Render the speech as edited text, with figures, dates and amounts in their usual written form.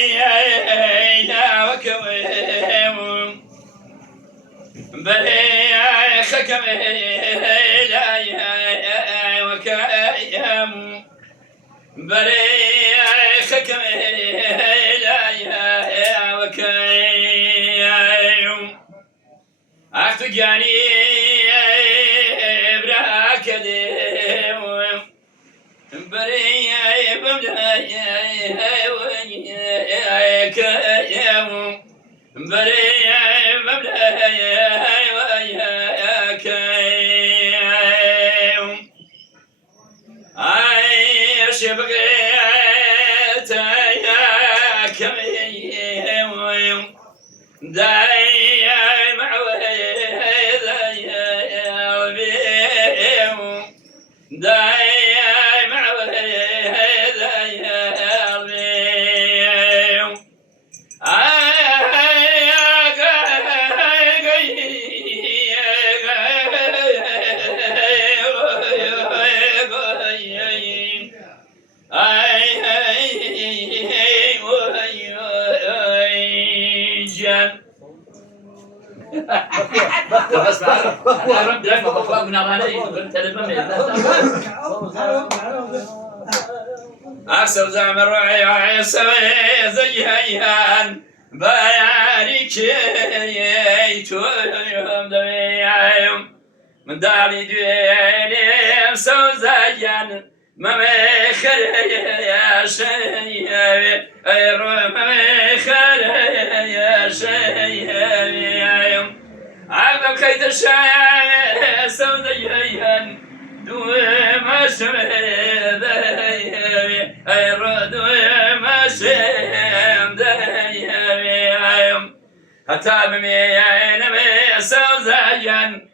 برينا وكويم برينا خكم وكايم برينا خكم وكايم أختجاني براكديم برينا بملاي كايم برينا بملاي كايم عايش بغيت يا كميم دايم معويذ يا بيم دايم معويذ يا بيم بس انا رد لك بقى من علي تلفون أكثر زعم الرعي وعيسوي زيهان بياريك يتوهم دميهم من داري دويني سوزيان ما مخر يا شيء أيرو ما مخر يا شيء عقب كيد الشاي سوديان دوما شمد أيرو دوما شمد هتابمي يا نبي سوزيان